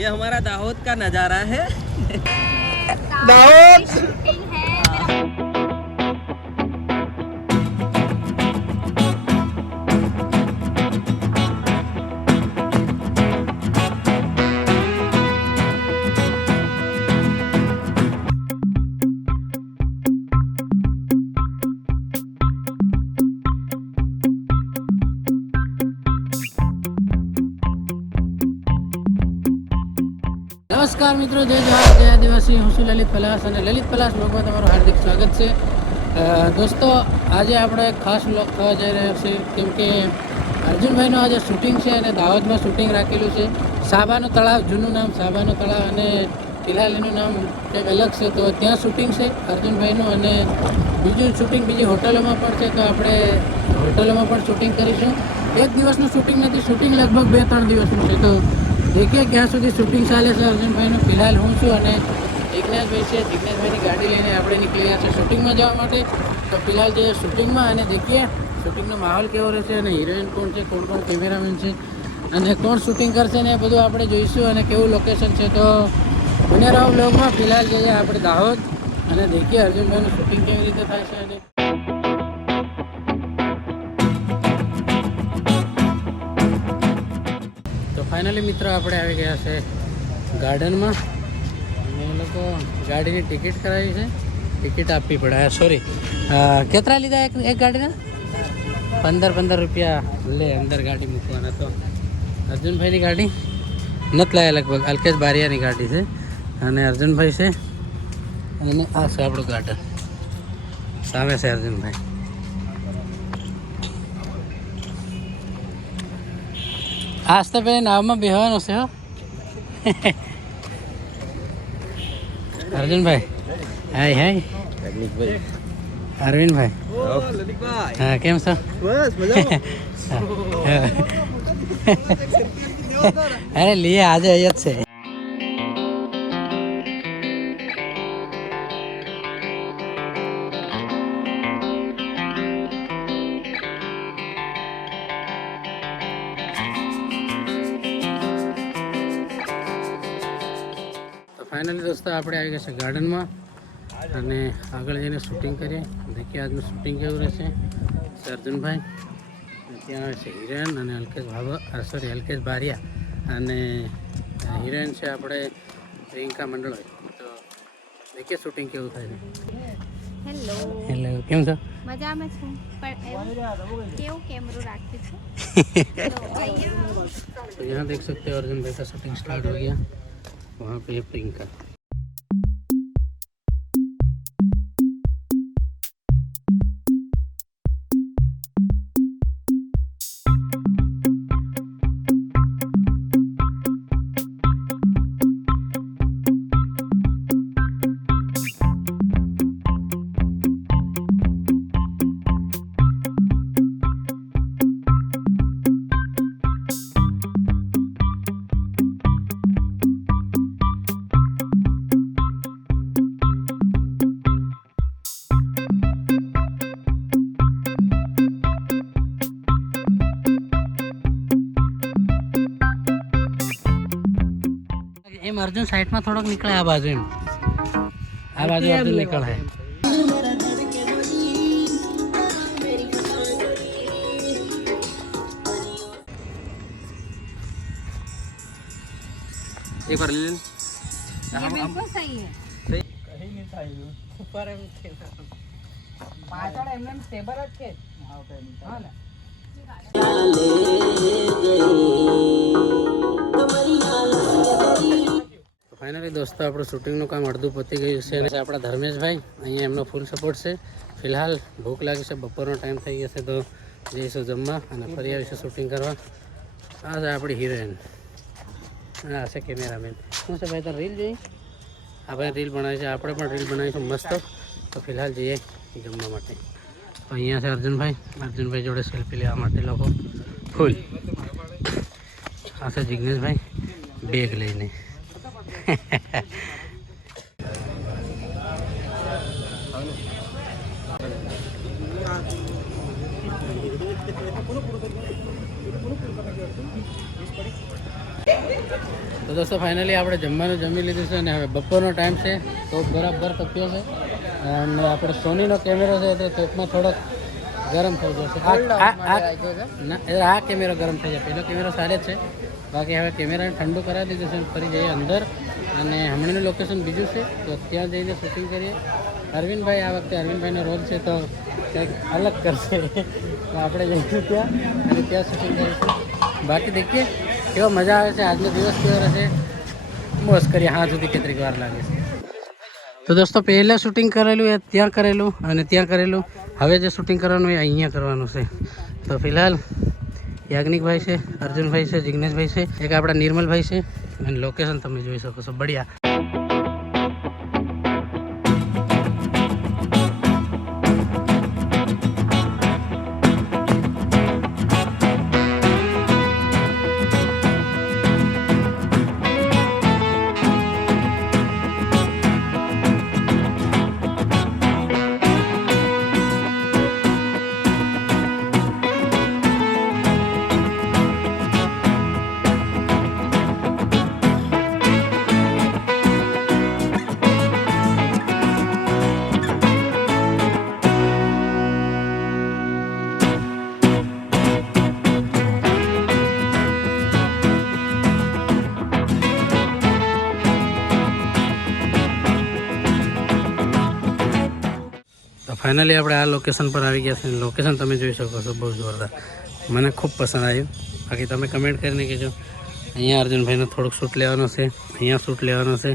ये हमारा दाहोद का नज़ारा है। दाहोद शूटिंग है નમસ્કાર મિત્રો, જય જવાહર જય આદિવાસી. હું છું લલિત પલાસ અને લલિત પલાસ બ્લોગમાં તમારું હાર્દિક સ્વાગત છે. દોસ્તો, આજે આપણે એક ખાસ બ્લોગ થવા જઈ રહ્યો છે કેમ કે અર્જુનભાઈનું આજે શૂટિંગ છે અને દાહોદમાં શૂટિંગ રાખેલું છે. સાબાનું તળાવ, જૂનું નામ સાબાનું તળાવ અને ફિલહાલ એનું નામ કંઈક અલગ છે. તો ત્યાં શૂટિંગ છે અર્જુનભાઈનું અને બીજું શૂટિંગ બીજી હોટલોમાં પણ છે. તો આપણે હોટલોમાં પણ શૂટિંગ કરીશું. એક દિવસનું શૂટિંગ નથી, શૂટિંગ લગભગ 2-3 દિવસનું છે. તો દેખીએ ક્યાં સુધી શૂટિંગ ચાલે છે અર્જુનભાઈનું. ફિલહાલ હું છું અને જિજ્ઞેશભાઈ છે. જિજ્ઞેશભાઈની ગાડી લઈને આપણે નીકળી ગયા છે શૂટિંગમાં જવા માટે. તો ફિલહાલ જઈએ શૂટિંગમાં અને દેખીએ શૂટિંગનો માહોલ કેવો રહેશે અને હિરોઈન કોણ છે, કોણ કોણ કેમેરામેન છે અને કોણ શૂટિંગ કરશે ને એ બધું આપણે જોઈશું અને કેવું લોકેશન છે. તો બને રહો બ્લોગમાં. ફિલહાલ જઈએ આપણે દાહોદ અને દેખીએ અર્જુનભાઈનું શૂટિંગ કેવી રીતે થાય છે. અને તો ફાઇનલી મિત્રો આપણે આવી ગયા છે ગાર્ડનમાં અને એ લોકો ગાડીની ટિકિટ કરાવી છે. ટિકિટ આપવી પડે. સોરી, કેટલા લીધા એક ગાડીના? 15 રૂપિયા લે અંદર ગાડી મૂકવાના. તો અર્જુનભાઈની ગાડી નથી લાવ્યા, લગભગ અલ્કેશ બારિયાની ગાડી છે અને અર્જુનભાઈ છે અને આ છે આપણું ગાર્ડન. સામે છે અર્જુનભાઈ. આજ તો પેલી નાવમાં બેહવાનું છે હો. અર્જુનભાઈ, હાય હાય. અરવિંદભાઈ, હા કેમ છો? बस मजा. અરે લીએ આજે અહીંયા જ છે. ફાઇનલી દોસ્તો આપણે આવી ગયા છે ગાર્ડનમાં અને આગળ જઈને શૂટિંગ કરીએ. દેખીએ આજનું શૂટિંગ કેવું રહેશે. અર્જુનભાઈ, ત્યાં છે હિરેન અને અલ્કેશ બારિયા અને હિરેન છે આપણે પ્રિયંકા મંડળ. તો દેખીએ શૂટિંગ કેવું થાય છે. હેલો હેલો, કેમ છો? મજામાં છું પણ કેવું કેમેરો રાખ્યું છે તો અહીંયા तो यहाँ देख सकते हो अर्जुन भाई का शूटिंग स्टार्ट हो गया. वहाँ पे है प्रियंका. એમ અર્જુન સાઈડમાં થોડોક નીકળે આ બાજુ. એમ આ બાજુ અર્જુન નીકળે. एक बार ले ये बिल्कुल सही है. कहीं नहीं था ये ऊपर एम પાછળ એમને સ્ટેબલ જ છે. હા ને ફાઇનલી દોસ્તો આપણું શૂટિંગનું કામ અડધું પતી ગયું છે અને આપણા ધર્મેશભાઈ અહીંયા એમનો ફૂલ સપોર્ટ છે. ફિલહાલ ભૂખ લાગી છે, બપોરનો ટાઈમ થઈ ગયો છે તો જઈશું જમવા અને ફરી આવીશું શૂટિંગ કરવા. આ છે આપણી હિરોઈન અને આ છે કેમેરામેન. શું છે ભાઈ, તાર રીલ જોઈ? આપણે રીલ બનાવી છે, આપણે પણ રીલ બનાવીશું મસ્ત. તો ફિલહાલ જઈએ જમવા માટે. તો અહીંયા છે અર્જુનભાઈ જોડે સેલ્ફી લેવા માટે લોકો ફૂલ. આ છે જિગ્નેશભાઈ બેગ લઈને. તો દોસ્તો ફાઇનલી આપણે જમવાનું જમી લીધું છે અને હવે બપોરનો ટાઈમ છે તો બરાબર તપ્યો છે અને આપણે સોનીનો કેમેરો છે તો તોપમાં થોડોક ગરમ થઈ જશે આ કેમેરો ગરમ થઈ જાય પેલો કેમેરો સારો જ છે બાકી હવે કેમેરાને ઠંડુ કરાવી દીધું છે ફરી જઈએ અંદર અને હમણાંનું લોકેશન બીજું છે તો ત્યાં જઈને શૂટિંગ કરીએ અરવિંદભાઈ આ વખતે અરવિંદભાઈનો રોલ છે તો કંઈક અલગ કરશે તો આપણે જઈશું ત્યાં અને ત્યાં શૂટિંગ કરીશું બાકી દેખીએ કેવો મજા આવે છે આજનો દિવસ કેવો રહેશે મોજ કરીએ હા સુધી કેટલીક વાર લાગે છે તો દોસ્તો પહેલાં શૂટિંગ કરેલું એ ત્યાં કરેલું અને ત્યાં કરેલું હવે જે શૂટિંગ કરવાનું એ અહીંયા કરવાનું છે તો ફિલહાલ યાજ્ઞિકભાઈ છે અર્જુનભાઈ છે જિગ્નેશભાઈ છે એક આપણા નિર્મલભાઈ છે અને લોકેશન તમે જોઈ શકો છો બઢિયા ફાઇનલી આપણે આ લોકેશન પર આવી ગયા છે લોકેશન તમે જોઈ શકો છો બહુ જોરદાર મને ખૂબ પસંદ આવ્યું બાકી તમે કમેન્ટ કરીને કહેજો અહીંયા અર્જુનભાઈનો થોડુંક શૂટ લેવાનો છે અહીંયા શૂટ લેવાનો છે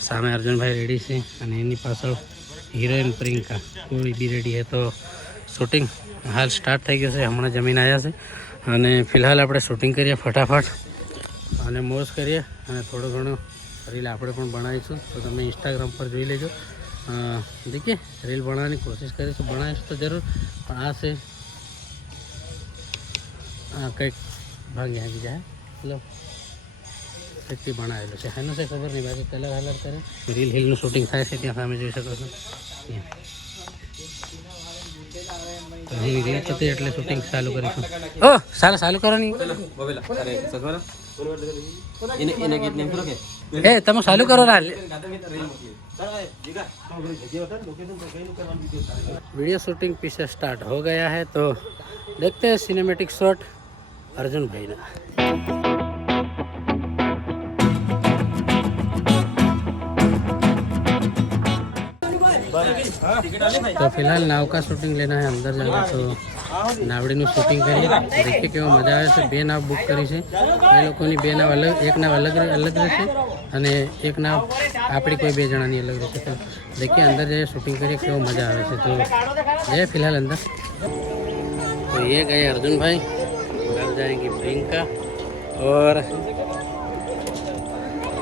સામે અર્જુનભાઈ રેડી છે અને એની પાછળ હિરોઈન પ્રિયંકા કોઈ બી રેડી છે તો શૂટિંગ હાલ સ્ટાર્ટ થઈ ગયું છે હમણાં જમીન આવ્યા છે અને ફિલહાલ આપણે શૂટિંગ કરીએ ફટાફટ અને મોજ કરીએ અને થોડું ઘણું રીલ આપણે પણ બનાવીશું તો તમે ઇન્સ્ટાગ્રામ પર જોઈ લેજો देखिए રીલ બનાવવાની કોશિશ કરીશું બનાવીશું તો જરૂર પણ આ છે કંઈક ભાગ્યા આવી જાય મતલબ કંઈક બનાવેલું છે એનું છે ખબર નહીં બાકી કલર હલર કરે રીલ હિલનું શૂટિંગ થાય છે ત્યાં સામે જોઈ શકો છો રીલ થતી એટલે શૂટિંગ ચાલુ કરીશું ઓ સારું ચાલુ કરવાની ए તમે ચાલુ કરો रा वीडियो शूटिंग पीछे स्टार्ट हो गया है तो देखते हैं सिनेमैटिक शॉट अर्जुन भाई ना तो फिलहाल नाव का शूटिंग लेना है अंदर जाना तो नावड़ी शूटिंग करिए देखिए केव मजा आवे છે બે નાવ બુક કરી છે એ લોકોની બે નાવ અલગ એક નાવ અલગ રહેશે અને એક નાવ આપણી કોઈ બે જણાની અલગ રહેશે તો देखिए अंदर जाइए शूटिंग करिए केव मजा आवे છે तो जाइए फिलहाल अंदर तो ये गए अर्जुन भाई घर जाएंगी प्रियंका और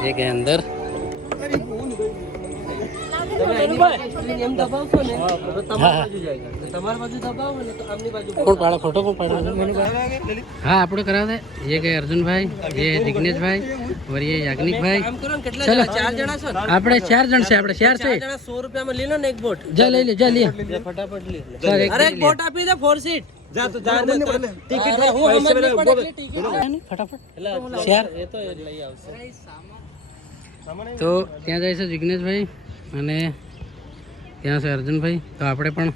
ये गए अंदर फोटो को हाँ आप करा दे ये गए अर्जुन भाई ये जिग्नेश भाई और ये याज्ञिक भाई चलो 4 जना आप 4 जन से आप 4 से 100 रुपया में ले लो ना एक बोट जा ले ले जा लिया फटाफट ले अरे एक बोट आपी दे 4 सीट जा तो जा टिकट फटाफट यार ये तो लई आवશે तो ત્યાં જાય છે જિગ્નેશ ભાઈ અને ત્યાં છે અર્જુનભાઈ તો આપણે પણ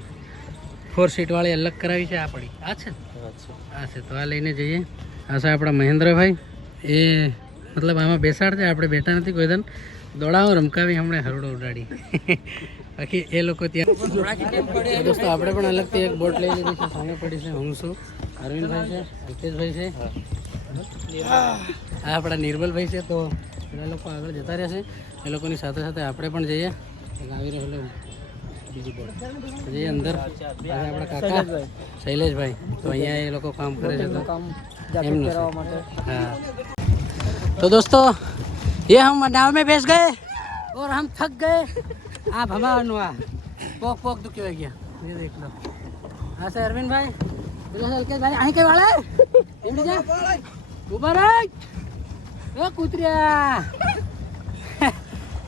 4 સીટ વાળી અલગ કરાવી છે આ પડી આ છે તો આ લઈને જઈએ આ છે આપણા મહેન્દ્રભાઈ એ મતલબ આમાં બેસાડશે આપણે બેઠા નથી કોઈ દન દોડાવો રમકાવી હમણે હરડો ઉડાડી બાકી એ લોકો ત્યાં દોસ્તો આપણે પણ અલગથી એક બોટ લઈ લીધી છે સામે પડી છે હું છું અરવિંદભાઈ છે હિતેશભાઈ છે આ આપણા નિર્મલભાઈ છે તો એ લોકો આગળ જતા રહેશે એ લોકોની સાથે સાથે આપણે પણ જઈએ આવી રહેલો બીજી બોટ જઈએ અંદર આપણા કાકા શૈલેષભાઈ તો અહીંયા એ લોકો કામ કરે છે તો એમનું हाँ तो दोस्तों ये हम नाव में बैठ गए और हम थक गए आप हमारा पोक पोक दुखी हो गया ये देख लो हाँ सर अरविंद भाई हल्के भाई અહીં કે વાળા એમડી જા ઉભા રહે એ કૂતરિયા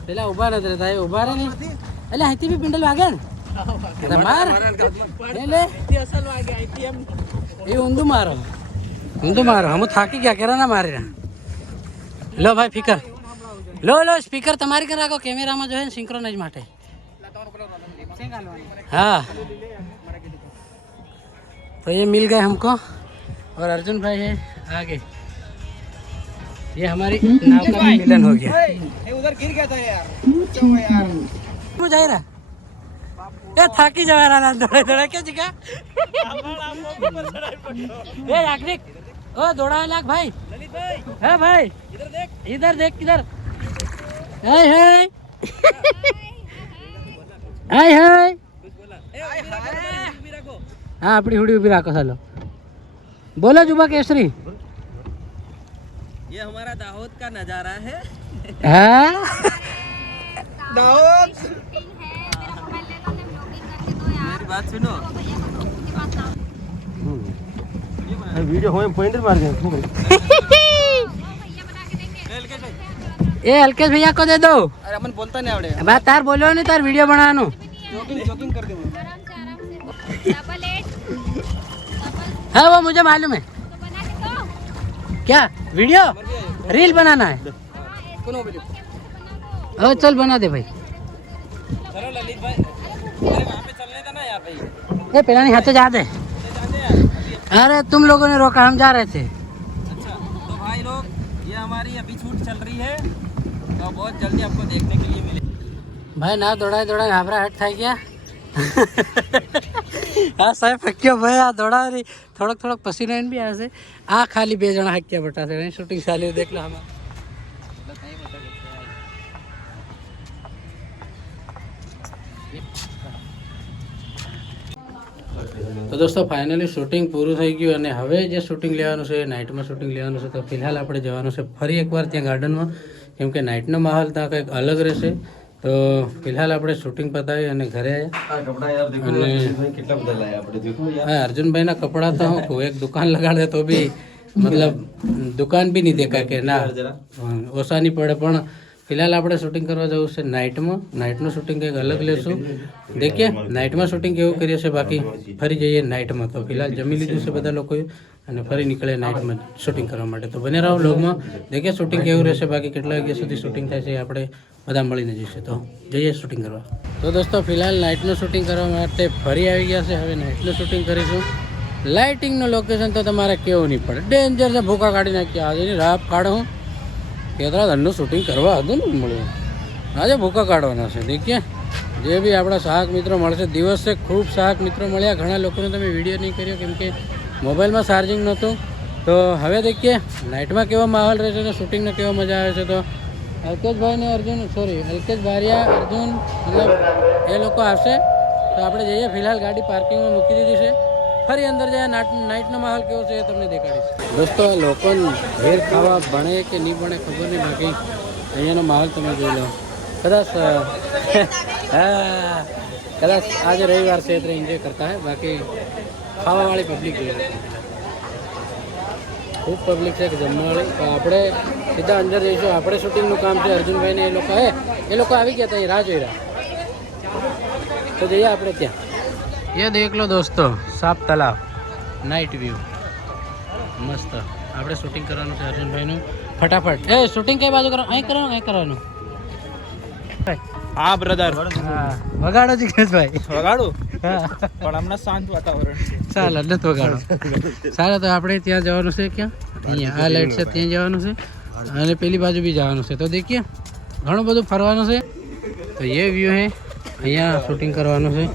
પેલા ઉભા નથી રહેતા એ ઉભા રહે ને એટલે અહીંથી બી પિંડલ વાગે ને માર લે અસલ વાગે અહીંથી એમ એ ઊંધું મારો હમ થાકી ગયા કેરા ના મારે લો ભાઈ સ્પીકર લો સ્પીકર તમારી કર રાખો કેમેરામાં જો है સિંક્રોનાઇઝ માટે हाँ तो ये मिल गए हमको और अर्जुन भाई है आगे ये हमारी नाव का भी मिलन हो गया उधर गिर गया था यार क्यों जा रहा ये थाकी जा रहा दौड़े दौड़े क्या जगह ये याग्निक ओ दौड़ा लाख भाई है भाई इधर देख किधर हाय हाय हाय हाय हाँ अपनी हुडी उभी राखो सालो बोलो जुबा केसरी ये हमारा दाहोद का नजारा है हाँ दाहोद शूटिंग है मेरा मोबाइल ले लो ना ब्लॉगिंग करके दो यार मेरी बात सुनो वो भैया को दो उनके पास लाओ वीडियो हो पॉइंटर मार गए वो भैया बना के देंगे ये अलकेश भैया को दे दो अरे अपन बोलता नहीं आवड़े बात तार बोलो नहीं तार वीडियो बनानो जॉगिंग कर दे आराम से डबल 8 हाँ वो मुझे मालूम है तो बना के दो क्या वीडियो रील बनाना है कौन बोले ओ चल बना दे भाई चलो ललित भाई अरे वहां पे चलने का ना यार भाई ये पहला नहीं हाथ जा दे अरे तुम लोगों ने रोका हम जा रहे थे अच्छा तो भाई लोग ये हमारी अभी छूट चल रही है तो बहुत जल्दी आपको देखने के लिए मिले भाई ना दौड़ाए दौड़ाए घबराहट था क्या हाँ साहेब हक्या भाई आ दौड़ा रही થોડોક થોડોક પસીનો બી આવશે આ ખાલી 2 જણા હક્યા બટાશે શૂટિંગ ચાલી દેખ લો હમે તો દોસ્તો ફાઇનલી શૂટિંગ પૂરું થઈ ગયું અને હવે જે શૂટિંગ લેવાનું છે નાઇટમાં શૂટિંગ લેવાનું છે તો ફિલહાલ આપણે જવાનું છે ફરી એકવાર ત્યાં ગાર્ડનમાં કેમ કે નાઇટનો માહોલ ત્યાં કંઈક અલગ રહેશે તો ફિલહાલ આપણે શૂટિંગ પતાવી અને ઘરે હા અર્જુનભાઈના કપડાં તો હું એક દુકાન લગાડે તો બી મતલબ દુકાન બી નહીં દેખાય કે ના ઓછા નહીં પડે પણ ફિલહાલ આપણે શૂટિંગ કરવા જવું છે નાઇટનું શૂટિંગ કંઈક અલગ લેશું દેખીએ નાઇટમાં શૂટિંગ કેવું કરીએ છીએ બાકી ફરી જઈએ નાઇટમાં તો ફિલહાલ જમી લીધું છે બધા લોકોએ અને ફરી નીકળે નાઇટમાં શૂટિંગ કરવા માટે તો બને રહો વ્લોગમાં દેખીએ શૂટિંગ કેવું રહેશે બાકી કેટલા વાગ્યા સુધી શૂટિંગ થાય છે આપણે બધા મળીને જઈશું તો જઈએ શૂટિંગ કરવા તો દોસ્તો ફિલહાલ નાઇટનું શૂટિંગ કરવા માટે ફરી આવી ગયા છે હવે નાઇટનું શૂટિંગ કરીશું લાઇટિંગનું લોકેશન તો તમારે કેવું નહીં પડે ડેન્જર છે ભૂકા કાઢી નાખ્યા આજે રાપ કાઢું કેતરા ધનનું શૂટિંગ કરવા હતું ને મળ્યું આજે ભૂકા કાઢવાના છે દેખીએ જે બી આપણા સહાયક મિત્રો મળશે દિવસ છે ખૂબ સહાયક મિત્રો મળ્યા ઘણા લોકોને તમે વિડીયો નહીં કર્યો કેમ કે મોબાઈલમાં ચાર્જિંગ નહોતું તો હવે દેખીએ નાઇટમાં કેવો માહોલ રહેશે અને શૂટિંગનો કેવો મજા આવે છે તો અલ્કેશભાઈ ને અલ્કેશ બારિયા અર્જુન મતલબ એ લોકો આવશે તો આપણે જઈએ ફિલહાલ ગાડી પાર્કિંગમાં મૂકી દીધી છે ફરી અંદર જાય નાઇટનો માહોલ કેવો છે એ તમને દેખાડીશ દોસ્તો લોકોને ભેર ખાવા ભણે કે નહીં ભણે ખબર નહીં બાકી અહીંયાનો માહોલ તમે જોઈ લો કદાચ હા કદાચ આજે રવિવાર છે એટલે એન્જોય કરતા હે બાકી ખાવાવાળી પબ્લિક જોઈ લો ખૂબ પબ્લિક છે કે જમવાવાળી તો આપણે સીધા અંદર જઈશું આપણે શૂટિંગનું કામ છે અર્જુનભાઈને એ લોકો આવી ગયા હતા એ રાહ જોઈ રહ્યા તો જઈએ આપણે ત્યાં ये देख लो दोस्तों साफ तालाब नाइट व्यू मस्त આપણે શૂટિંગ કરવાનું છે અર્જુનભાઈનું ફટાફટ એ શૂટિંગ કઈ બાજુ કરો અહીં કરવાનું હા બ્રધર હા વગાડો જિગ્નેશભાઈ વગાડું પણ હમણાં શાંત વાતાવરણ છે ચાલ એટલે તો વગાડો ચાલો તો આપણે ત્યાં જવાનું છે ક્યાં અહીંયા આ લાઈટ છે ત્યાં જવાનું છે અને પેલી બાજુ બી જવાનું છે તો દેખીએ ઘણું બધું ફરવાનું છે તો એ વ્યૂ હે અહીંયા શૂટિંગ કરવાનું છે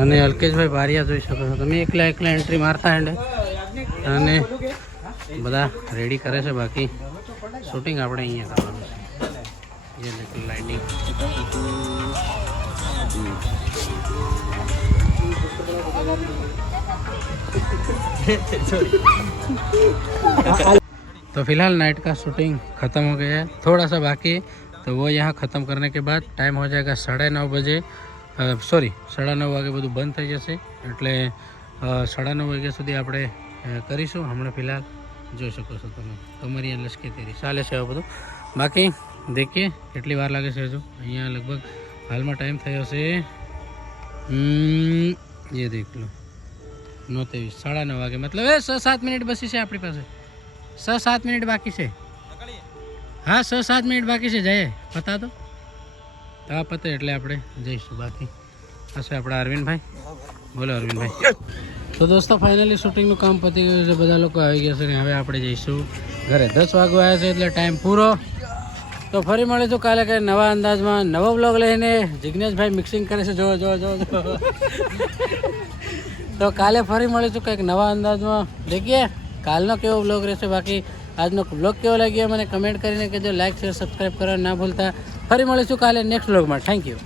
અને અલ્કેશભાઈ બારિયા જોઈ શકો છો તમે એકલા એન્ટ્રી મારતા હેડે અને બધા રેડી કરે છે બાકી શૂટિંગ આપણે અહીંયા કરવાનું છે એ દેખો લાઇટિંગ तो फिलहाल नाइट का शूटिंग ख़त्म हो गया है थोड़ा सा बाकी है तो वो यहाँ ख़त्म करने के बाद टाइम हो जाएगा 9:30 बजे સોરી 9:30 વાગે બધું બંધ થઈ જશે એટલે 9:30 વાગ્યા સુધી આપણે કરીશું હમણાં ફિલહાલ જોઈ શકો છો તમે તમારી અહીંયા લશ્કરી તૈયારી ચાલે છે બધું બાકી દેખીએ કેટલી વાર લાગે છે હજુ અહીંયા લગભગ હાલમાં ટાઈમ થયો છે ये देख लो 9:23 9:30 વાગે મતલબ 6-7 મિનિટ બસી છે આપણી પાસે 6-7 મિનિટ બાકી છે હા 6-7 મિનિટ બાકી છે જઈએ પતા તો હા પતે એટલે આપણે જઈશું બાકી હશે આપણા અરવિંદભાઈ બોલો અરવિંદભાઈ તો દોસ્તો ફાઇનલી શૂટિંગનું કામ પતી ગયું છે બધા લોકો આવી ગયા છે ને હવે આપણે જઈશું ઘરે 10 વાગવા આવ્યા છે એટલે ટાઈમ પૂરો તો ફરી મળીશું કાલે કંઈ નવા અંદાજમાં નવો બ્લોગ લઈને જિગ્નેશભાઈ મિક્સિંગ કરે છે જો તો કાલે ફરી મળીશું કંઈક નવા અંદાજમાં દેખીએ કાલનો કેવો બ્લોગ રહેશે બાકી આજનો બ્લોગ કેવો લાગ્યો મને કમેન્ટ કરીને કહેજો લાઈક શેર સબસ્ક્રાઈબ કરવાનું ના ભૂલતા ફરી મળીશું કાલે નેક્સ્ટ બ્લોગમાં થેન્ક યુ